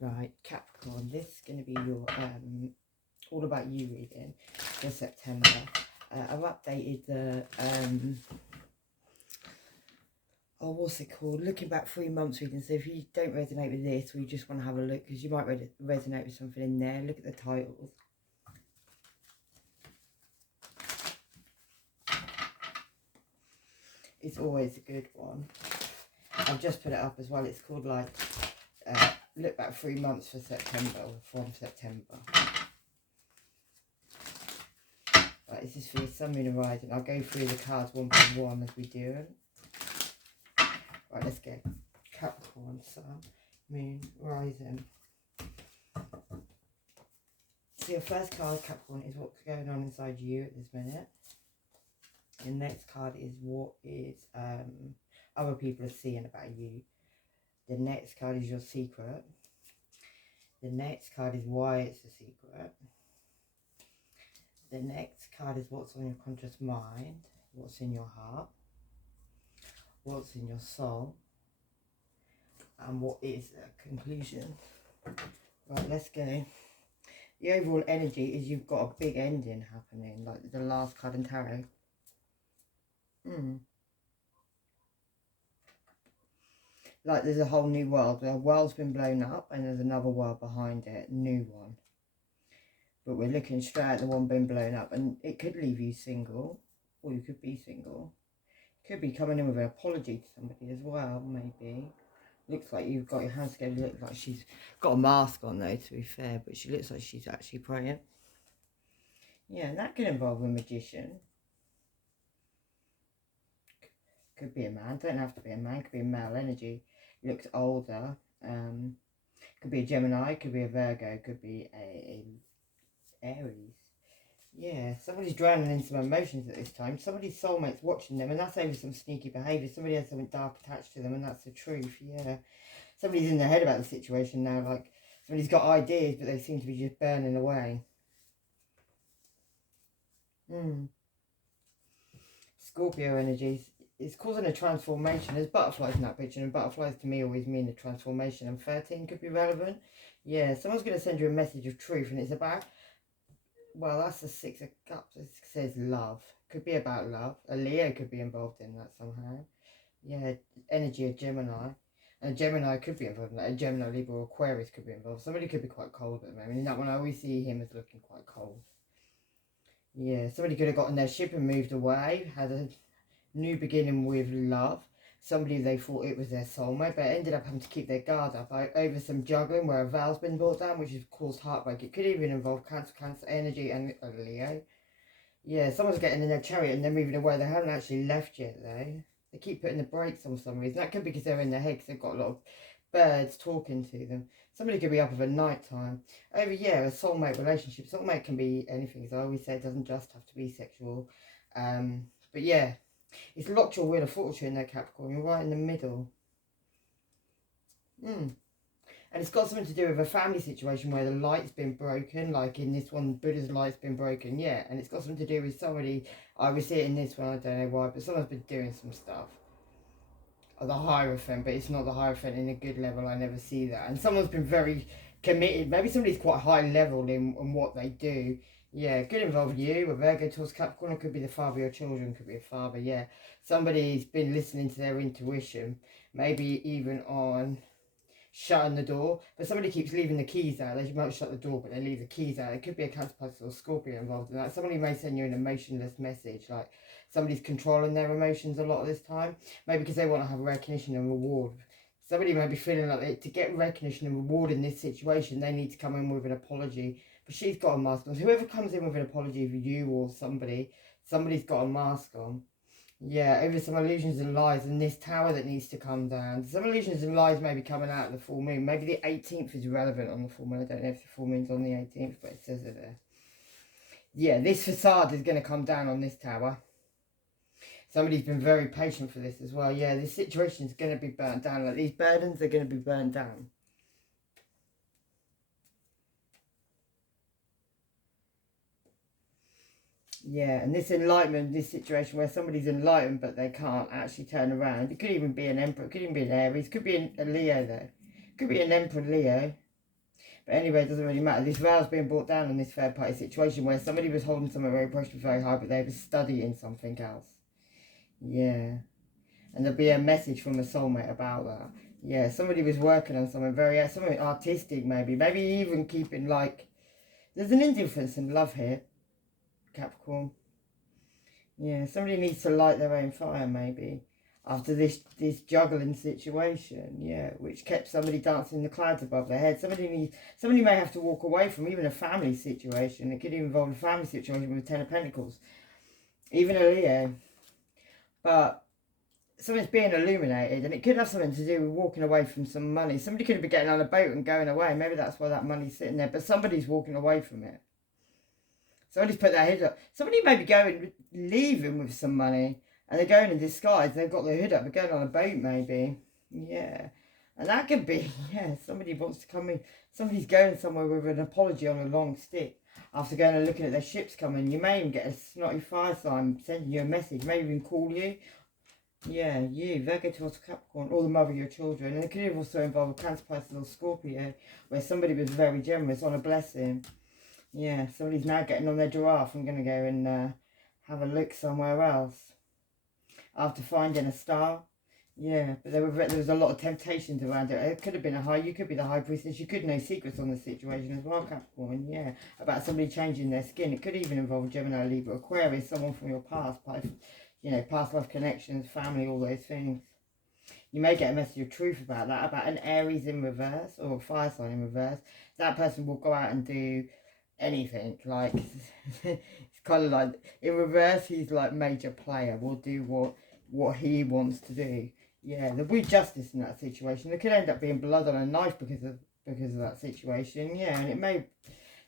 Right, Capricorn, this is going to be your all about you reading for September. I've updated the oh, what's it called? Looking back 3 months reading. So if you don't resonate with this, or you just want to have a look, because you might resonate with something in there, look at the titles. It's always a good one. I've just put it up as well. It's called like look back 3 months for September, or from September. Right, this is for your Sun, Moon and Rising. I'll go through the cards one by one as we do it. Right, let's go. Capricorn, Sun, Moon, Rising. So your first card, Capricorn, is what's going on inside you at this minute. The next card is what is other people are seeing about you. The next card is your secret. The next card is why it's a secret. The next card is what's on your conscious mind, what's in your heart, what's in your soul, and what is the conclusion. Right, let's go. The overall energy is you've got a big ending happening, like the last card in tarot. Like there's a whole new world. The world's been blown up and there's another world behind it, new one. But we're looking straight at the one being blown up, and it could leave you single, or you could be single. Could be coming in with an apology to somebody as well, maybe. Looks like you've got your hands together. Looks like she's got a mask on though, to be fair, but she looks like she's actually praying. Yeah, and that could involve a magician. Could be a man, don't have to be a man, could be a male energy. Looks older. Could be a Gemini, could be a Virgo, could be a Aries. Yeah, somebody's drowning in some emotions at this time. Somebody's soulmate's watching them, and that's over some sneaky behaviour. Somebody has something dark attached to them, and that's the truth, yeah. Somebody's in their head about the situation now, like somebody's got ideas, but they seem to be just burning away. Scorpio energies. It's causing a transformation. There's butterflies in that picture, and butterflies to me always mean a transformation, and 13 could be relevant. Yeah, someone's going to send you a message of truth, and it's about, well, that's the 6 of Cups. It says love. Could be about love. A Leo could be involved in that somehow. Yeah, energy of Gemini. And Gemini could be involved in that. A Gemini, Libra, or Aquarius could be involved. Somebody could be quite cold at the moment. In that one, I always see him as looking quite cold. Yeah, somebody could have gotten their ship and moved away, had a new beginning with love. Somebody they thought it was their soulmate, but ended up having to keep their guard up over some juggling where a vow's been brought down, which has caused heartbreak. It could even involve Cancer energy and a Leo. Yeah, someone's getting in their chariot and they're moving away. They haven't actually left yet, though. They keep putting the brakes on for some reason. That could be because they're in their head, because they've got a lot of birds talking to them. Somebody could be up over night time. Over, yeah, a soulmate relationship. Soulmate can be anything. As I always say, it doesn't just have to be sexual. But yeah, it's locked your wheel of fortune there, Capricorn. You're right in the middle. And it's got something to do with a family situation where the light's been broken, like in this one, Buddha's light's been broken, yeah. And it's got something to do with somebody, I would see it in this one, I don't know why, but someone's been doing some stuff. Or the Hierophant, but it's not the Hierophant in a good level, I never see that. And someone's been very committed, maybe somebody's quite high level in what they do. Yeah, could involve you, a Virgo towards Capricorn, it could be the father of your children, could be a father, yeah. Somebody's been listening to their intuition, maybe even on shutting the door, but somebody keeps leaving the keys out. They might shut the door, but they leave the keys out. It could be a Cancer or Scorpio involved in that. Somebody may send you an emotionless message, like somebody's controlling their emotions a lot of this time, maybe because they want to have recognition and reward. Somebody may be feeling like to get recognition and reward in this situation, they need to come in with an apology. But she's got a mask on. Whoever comes in with an apology for you or somebody's got a mask on. Yeah, over some illusions and lies and this tower that needs to come down. Some illusions and lies may be coming out of the full moon. Maybe the 18th is relevant on the full moon. I don't know if the full moon's on the 18th, but it says it there. Yeah, this facade is going to come down on this tower. Somebody's been very patient for this as well. Yeah, this situation is going to be burnt down. Like these burdens are going to be burnt down. Yeah, and this enlightenment, this situation where somebody's enlightened but they can't actually turn around. It could even be an emperor, it could even be an Aries, it could be a Leo though. It could be an emperor Leo. But anyway, it doesn't really matter. This vow is being brought down in this third party situation where somebody was holding something very precious, very high, but they were studying something else. Yeah. And there'll be a message from a soulmate about that. Yeah, somebody was working on something something artistic maybe. Maybe even keeping like, there's an indifference in love here, Capricorn. Yeah, somebody needs to light their own fire maybe. After this juggling situation, yeah, which kept somebody dancing in the clouds above their head. Somebody may have to walk away from even a family situation. It could even involve a family situation with 10 of Pentacles. Even a Leo. But something's being illuminated, and it could have something to do with walking away from some money. Somebody could be getting on a boat and going away. Maybe that's why that money's sitting there. But somebody's walking away from it. Somebody's put their head up. Somebody may be going, leaving with some money. And they're going in disguise. They've got their hood up. They're going on a boat, maybe. Yeah. And that could be, yeah, somebody wants to come in. Somebody's going somewhere with an apology on a long stick. After going and looking at their ships coming. You may even get a snotty fire sign sending you a message. Maybe even call you. Yeah, you, Virgo towards Capricorn. Or the mother of your children. And it could also involve a Cancer, Pisces or Scorpio. Where somebody was very generous on a blessing. Yeah, somebody's now getting on their giraffe and going to go and have a look somewhere else. After finding a star. Yeah, but there was a lot of temptations around it. It could have been you could be the high priestess. You could know secrets on the situation as well, Capricorn. Yeah, about somebody changing their skin. It could even involve Gemini, Libra, Aquarius, someone from your past, past life connections, family, all those things. You may get a message of truth about that, about an Aries in reverse or a fire sign in reverse. That person will go out and do anything. Like, it's kind of like, in reverse, he's like major player. Will do what he wants to do. Yeah, there'll be justice in that situation. There could end up being blood on a knife because of that situation. Yeah, and it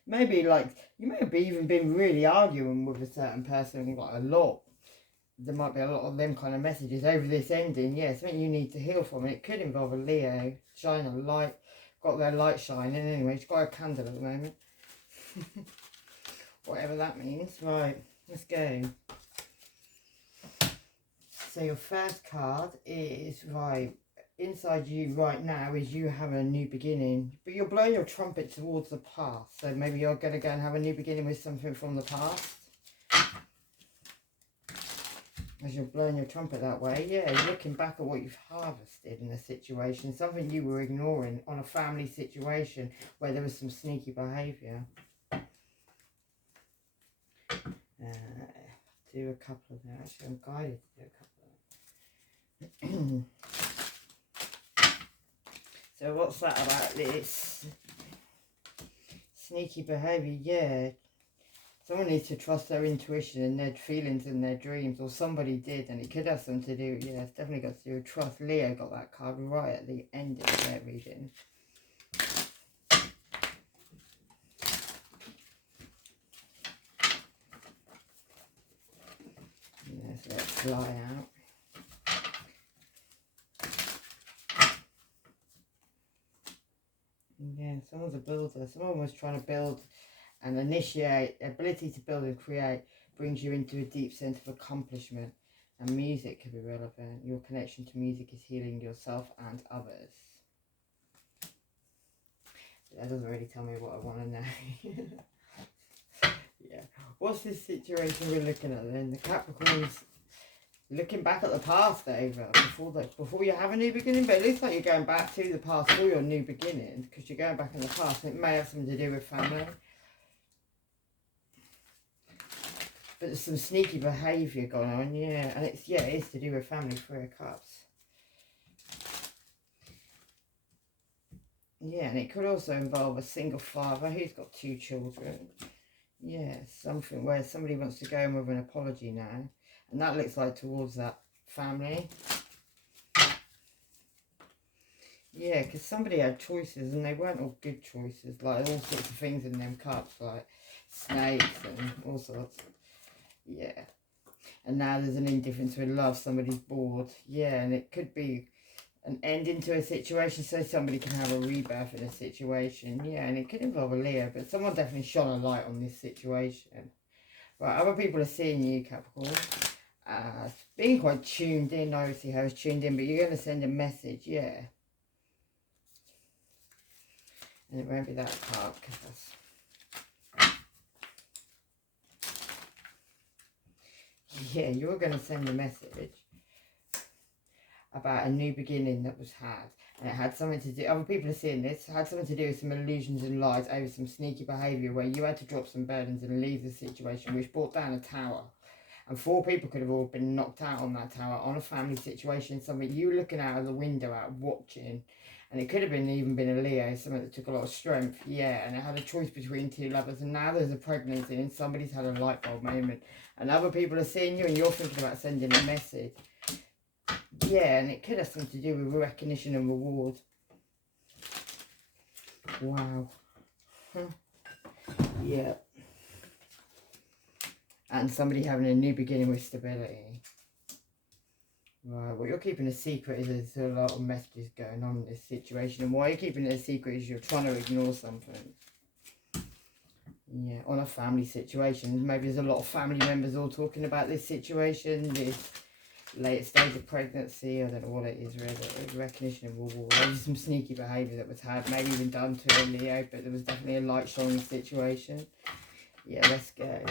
may be like, you may have even been really arguing with a certain person, like a lot. There might be a lot of them kind of messages over this ending. Yeah, something you need to heal from. It could involve a Leo, shine a light, got their light shining anyway. She's got a candle at the moment. Whatever that means. Right, let's go. So your first card is, right, inside you right now is you have a new beginning. But you're blowing your trumpet towards the past. So maybe you're going to go and have a new beginning with something from the past. As you're blowing your trumpet that way. Yeah, you're looking back at what you've harvested in a situation. Something you were ignoring on a family situation where there was some sneaky behaviour. Do a couple of them. Actually, I'm guided to do a couple. So what's that about this? Sneaky behaviour, yeah. Someone needs to trust their intuition and their feelings and their dreams, or somebody did, and it could have something to do, yeah, it's definitely got to do with trust. Leo got that card right at the end of their reading. Yeah, so let's fly out. Yeah, someone's a builder. Someone was trying to build and initiate. Ability to build and create brings you into a deep sense of accomplishment. And music could be relevant. Your connection to music is healing yourself and others. That doesn't really tell me what I want to know. Yeah. What's this situation we're looking at then? The Capricorns looking back at the past over before you have a new beginning, but it looks like you're going back to the past for your new beginning because you're going back in the past, and it may have something to do with family. But there's some sneaky behaviour going on, yeah, and it is to do with family. 3 of Cups. Yeah, and it could also involve a single father who's got 2 children. Yeah, something where somebody wants to go in with an apology now. And that looks like towards that family. Yeah, because somebody had choices and they weren't all good choices. Like all sorts of things in them cups, like snakes and all sorts. Yeah. And now there's an indifference with love. Somebody's bored. Yeah, and it could be an ending to a situation so somebody can have a rebirth in a situation. Yeah, and it could involve a Leo, but someone definitely shone a light on this situation. Right, other people are seeing you, Capricorn. Being quite tuned in. I see how it's tuned in, but you're going to send a message, yeah. And it won't be that part because that's... Yeah, you're going to send a message about a new beginning that was had. And it had something to do, other people are seeing this, it had something to do with some illusions and lies over some sneaky behaviour where you had to drop some burdens and leave the situation, which brought down a tower. And 4 people could have all been knocked out on that tower on a family situation, something you were looking out of the window out watching. And it could have been even been a Leo, something that took a lot of strength, yeah, and it had a choice between 2 lovers, and now there's a pregnancy and somebody's had a light bulb moment. And other people are seeing you and you're thinking about sending a message. Yeah, and it could have something to do with recognition and reward. Wow. Yeah. And somebody having a new beginning with stability. Right, what you're keeping a secret is there's a lot of messages going on in this situation. And why you're keeping it a secret is you're trying to ignore something. Yeah, on a family situation. Maybe there's a lot of family members all talking about this situation, this late stage of pregnancy. I don't know what it is really. Recognition of reward. Maybe some sneaky behaviour that was had, maybe even done to a Leo, but there was definitely a light showing situation. Yeah, let's go.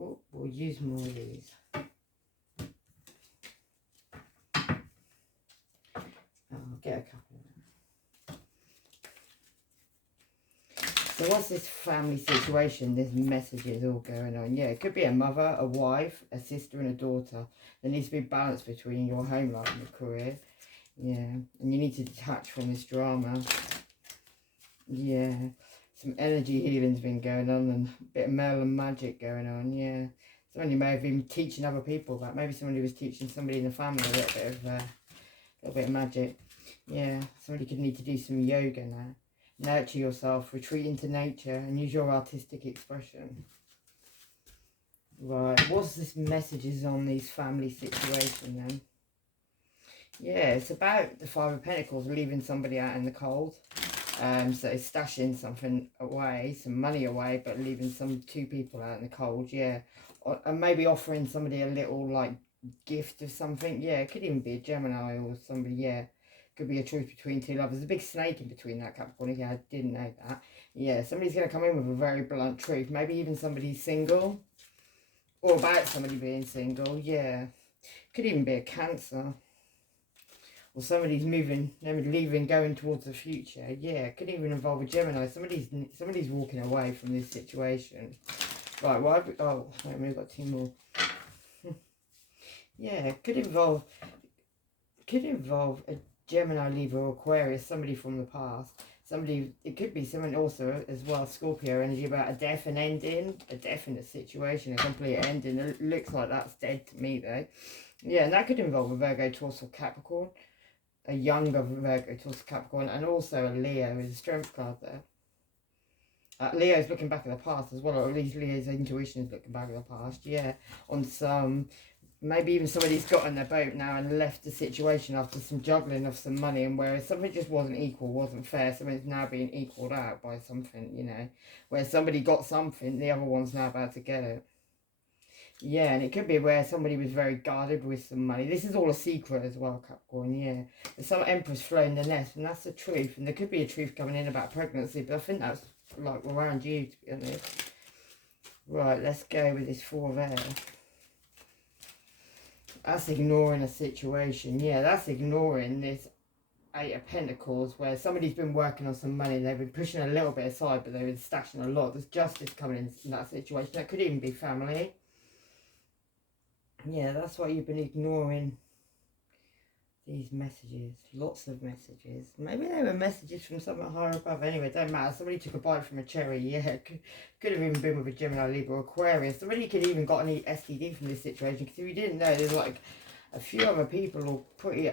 Oh, we'll use more of these. I'll get a couple of them. So what's this family situation, this messages all going on? Yeah, it could be a mother, a wife, a sister and a daughter. There needs to be balance between your home life and your career. Yeah, and you need to detach from this drama. Yeah, some energy healing's been going on and a bit of Merlin magic going on, yeah. Somebody may have been teaching other people that. Maybe somebody was teaching somebody in the family a little bit of magic. Yeah, somebody could need to do some yoga now. Nurture yourself, retreat into nature and use your artistic expression. Right, what's this messages on these family situations then? Yeah, it's about the 5 of Pentacles, leaving somebody out in the cold. So stashing something away, some money away, but leaving 2 people out in the cold, yeah. And maybe offering somebody a little, like, gift of something. Yeah, it could even be a Gemini or somebody, yeah. Could be a truth between 2 lovers. There's a big snake in between that, Capricorn. Yeah, I didn't know that. Yeah, somebody's going to come in with a very blunt truth. Maybe even somebody's single. Or about somebody being single, yeah. Could even be a Cancer. Or somebody's moving, leaving, going towards the future. Yeah, it could even involve a Gemini. Somebody's walking away from this situation. Right, well, oh, wait a minute, I've got 2 more. Yeah, it could involve a Gemini, Libra, or Aquarius, somebody from the past. It could be someone also as well, Scorpio energy, about a death and ending, a definite situation, a complete ending. It looks like that's dead to me though. Yeah, and that could involve a Virgo, Taurus, or Capricorn. A younger Virgo, Taurus, Capricorn, and also a Leo with a strength card there. Leo's looking back at the past as well, or at least Leo's intuition is looking back at the past, yeah. On some, maybe even somebody's got on their boat now and left the situation after some juggling of some money, and whereas something just wasn't equal, wasn't fair, something's now being equalled out by something, you know. Where somebody got something, the other one's now about to get it. Yeah, and it could be where somebody was very guarded with some money. This is all a secret as well, Capricorn, yeah. There's some empress flown the nest, and that's the truth. And there could be a truth coming in about pregnancy, but I think that's like around you, to be honest. Right, let's go with this 4 of air. That's ignoring a situation. Yeah, that's ignoring this 8 of Pentacles, where somebody's been working on some money and they've been pushing a little bit aside, but they've been stashing a lot. There's justice coming in that situation. That could even be family. Yeah, that's why you've been ignoring these messages. Lots of messages. Maybe they were messages from someone higher above. Anyway, don't matter. Somebody took a bite from a cherry. Yeah, could have even been with a Gemini, Libra, or Aquarius. Somebody could even got any STD from this situation. Because if you didn't know, there's like a few other people all pretty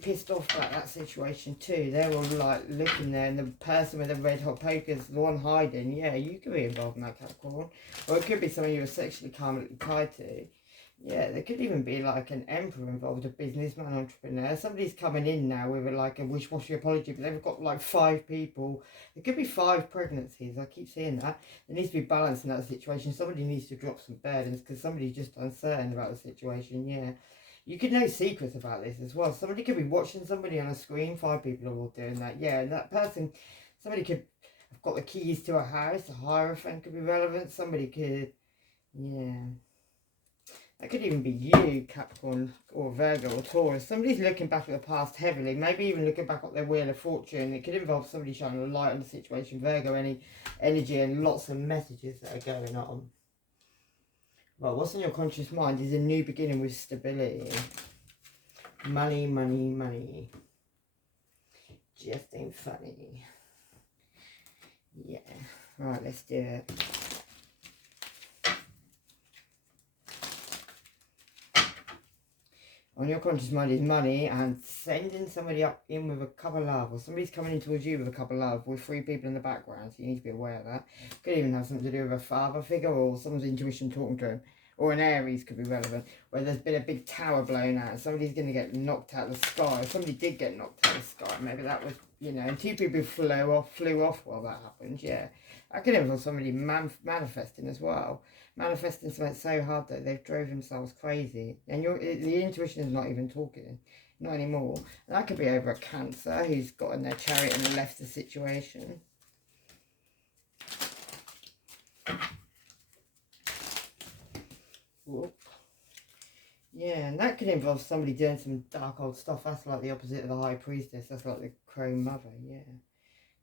pissed off about that situation too. They're all like looking there, and the person with the red hot poker's the one hiding. Yeah, you could be involved in that, Capricorn. Or it could be someone you were sexually karmically tied to. Yeah, there could even be like an emperor involved, a businessman, entrepreneur. Somebody's coming in now with like a wish-washy apology, but they've got like 5 people. There could be 5 pregnancies. I keep seeing that. There needs to be balance in that situation. Somebody needs to drop some burdens because somebody's just uncertain about the situation. Yeah, You could know secrets about this as well. Somebody could be watching somebody on a screen. 5 people are all doing that. Yeah, and that person, somebody could have got the keys to a house. A Hierophant could be relevant. Somebody could, yeah. That could even be you, Capricorn, or Virgo, or Taurus. Somebody's looking back at the past heavily, maybe even looking back at their Wheel of Fortune. It could involve somebody shining a light on the situation. Virgo, any energy and lots of messages that are going on. Well, what's in your conscious mind is a new beginning with stability. Money, money, money. Just ain't funny. Yeah. Right, let's do it. On your conscious mind is money and sending somebody up in with a cup of love, or somebody's coming in towards you with a cup of love with 3 people in the background, so you need to be aware of that. Could even have something to do with a father figure or someone's intuition talking to him, or an Aries could be relevant, where there's been a big tower blown out and somebody's going to get knocked out of the sky, or somebody did get knocked out of the sky, maybe that was, you know, and 2 people flew off while that happened, yeah. That could involve somebody manifesting as well. Manifesting something so hard that they've drove themselves crazy. And the intuition is not even talking. Not anymore. And that could be over a Cancer who's got in their chariot and left the situation. Whoop. Yeah, and that could involve somebody doing some dark old stuff. That's like the opposite of the High Priestess. That's like the Crow Mother, yeah.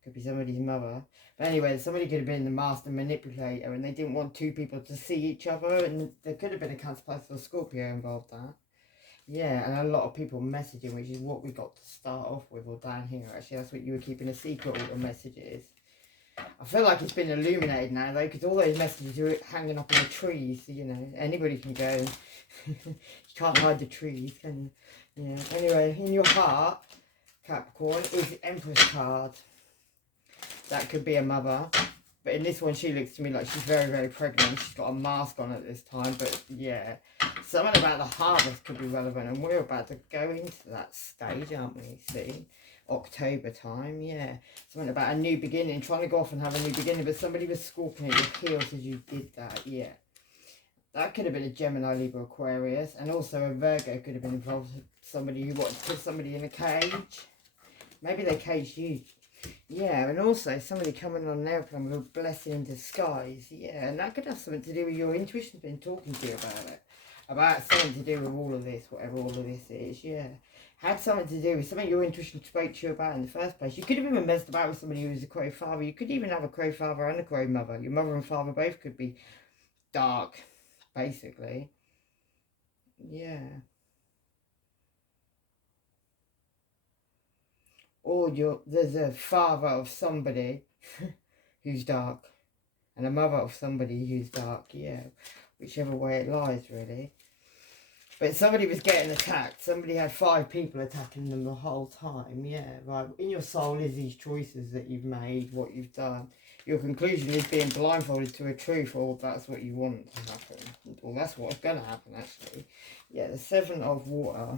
Could be somebody's mother. But anyway, somebody could have been the master manipulator and they didn't want 2 people to see each other, and there could have been a Cancer, Pisces or Scorpio involved there. Yeah, and a lot of people messaging, which is what we got to start off with, or down here actually. That's what you were keeping a secret, all the messages. I feel like it's been illuminated now though, because all those messages are hanging up in the trees, so, you know, anybody can go. You can't hide the trees, can you? Yeah, anyway, in your heart, Capricorn, is the Empress card. That could be a mother, but in this one she looks to me like she's very, very pregnant. She's got a mask on at this time, but yeah, something about the harvest could be relevant, and we're about to go into that stage, aren't we? See, October time, yeah. Something about a new beginning, trying to go off and have a new beginning, but somebody was scorpioning your heels as you did that, yeah. That could have been a Gemini, Libra, Aquarius, and also a Virgo could have been involved with somebody who wanted to put somebody in a cage. Maybe they caged you. Yeah, and also somebody coming on an airplane with a blessing in disguise. Yeah, and that could have something to do with your intuition's been talking to you about it. About something to do with all of this, whatever all of this is, yeah. Had something to do with something your intuition spoke to you about in the first place. You could have even messed about with somebody who was a Crow father. You could even have a Crow father and a Crow mother. Your mother and father both could be dark, basically. Yeah. Or there's a father of somebody who's dark, and a mother of somebody who's dark, yeah, whichever way it lies, really. But somebody was getting attacked. Somebody had 5 people attacking them the whole time, yeah, right. In your soul is these choices that you've made, what you've done. Your conclusion is being blindfolded to a truth, or that's what you want to happen, or that's what's going to happen, actually. Yeah, the 7 of Water.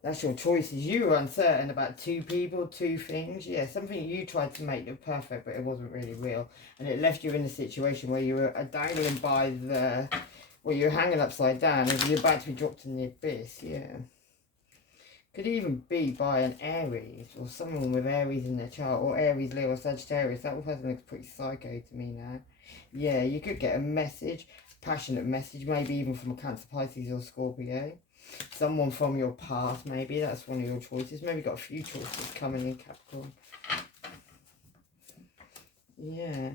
That's your choices. You were uncertain about 2 people, 2 things. Yeah, something you tried to make look perfect, but it wasn't really real. And it left you in a situation where you were dangling by the... Well, you're hanging upside down and you're about to be dropped in the abyss, yeah. Could even be by an Aries, or someone with Aries in their chart, or Aries, Leo, or Sagittarius. That person looks pretty psycho to me now. Yeah, you could get a message, a passionate message, maybe even from a Cancer, Pisces, or Scorpio. Someone from your past, maybe. That's one of your choices. Maybe got a few choices coming in, Capricorn. Yeah.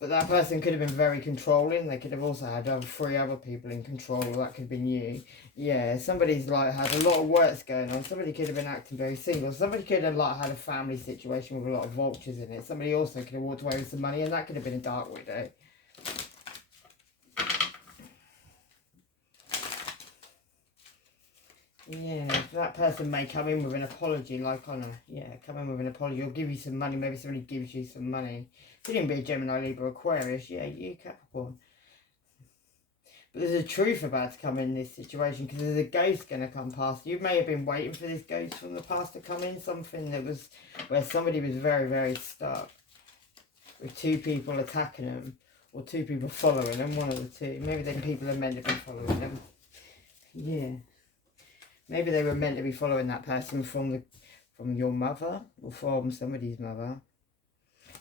But that person could have been very controlling. They could have also had 3 other people in control. That could have been you. Yeah, somebody's like had a lot of works going on. Somebody could have been acting very single. Somebody could have like had a family situation with a lot of vultures in it. Somebody also could have walked away with some money, and that could have been a dark widow. Yeah, that person may come in with an apology, like on come in with an apology, or give you some money. Maybe somebody gives you some money. It didn't be a Gemini, Libra, Aquarius. Yeah, you Capricorn. But there's a truth about to come in this situation, because there's a ghost going to come past. You may have been waiting for this ghost from the past to come in. Something that was where somebody was very, very stuck with 2 people attacking them, or 2 people following them. One of the 2. Maybe then people are meant to be following them. Yeah. Maybe they were meant to be following that person from your mother or from somebody's mother.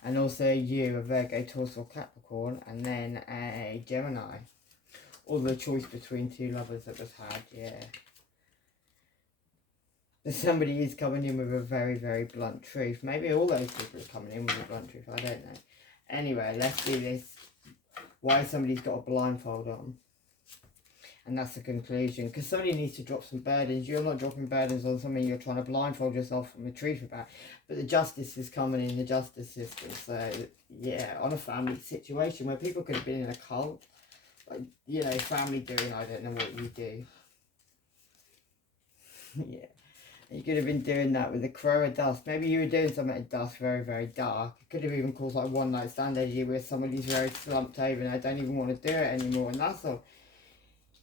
And also you, a Virgo, Taurus or Capricorn, and then a Gemini. Or the choice between two lovers that was had, yeah. But somebody is coming in with a very, very blunt truth. Maybe all those people are coming in with a blunt truth, I don't know. Anyway, let's do this. Why somebody's got a blindfold on. And that's the conclusion. Because somebody needs to drop some burdens. You're not dropping burdens on something you're trying to blindfold yourself from the truth about. But the justice is coming in the justice system. So, yeah, on a family situation where people could have been in a cult. Like, you know, family doing, I don't know what you do. Yeah. You could have been doing that with a crow of dust. Maybe you were doing something at dusk, very, very dark. It could have even caused like one night stand energy where somebody's very slumped over and I don't even want to do it anymore. And that's all.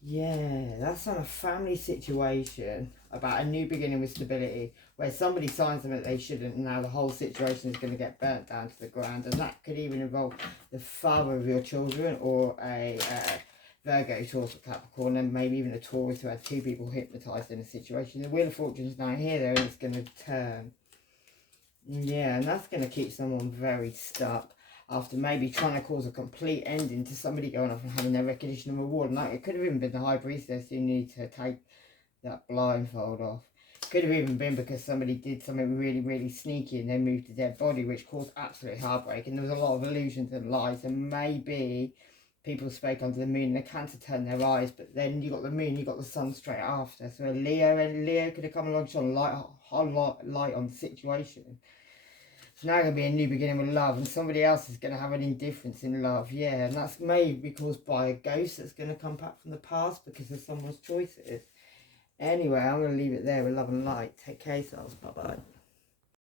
Yeah, that's on a family situation about a new beginning with stability where somebody signs something they shouldn't and now the whole situation is going to get burnt down to the ground. And that could even involve the father of your children or a Virgo, Taurus or Capricorn, and maybe even a Taurus who had two people hypnotised in a situation. The Wheel of Fortune is now here there and it's going to turn. Yeah, and that's going to keep someone very stuck after maybe trying to cause a complete ending to somebody going off and having their recognition and reward. Like, it could have even been the High Priestess who needed to take that blindfold off. Could have even been because somebody did something really, really sneaky and then moved a dead body, which caused absolute heartbreak. And there was a lot of illusions and lies. And maybe people spoke under the moon and the Cancer turned their eyes. But then you got the moon, you got the sun straight after. So Leo could have come along, shone light on the situation. So now going to be a new beginning with love, and somebody else is going to have an indifference in love, yeah, and that's maybe caused by a ghost that's going to come back from the past because of someone's choices. Anyway, I'm going to leave it there with love and light. Take care, yourselves. Bye-bye.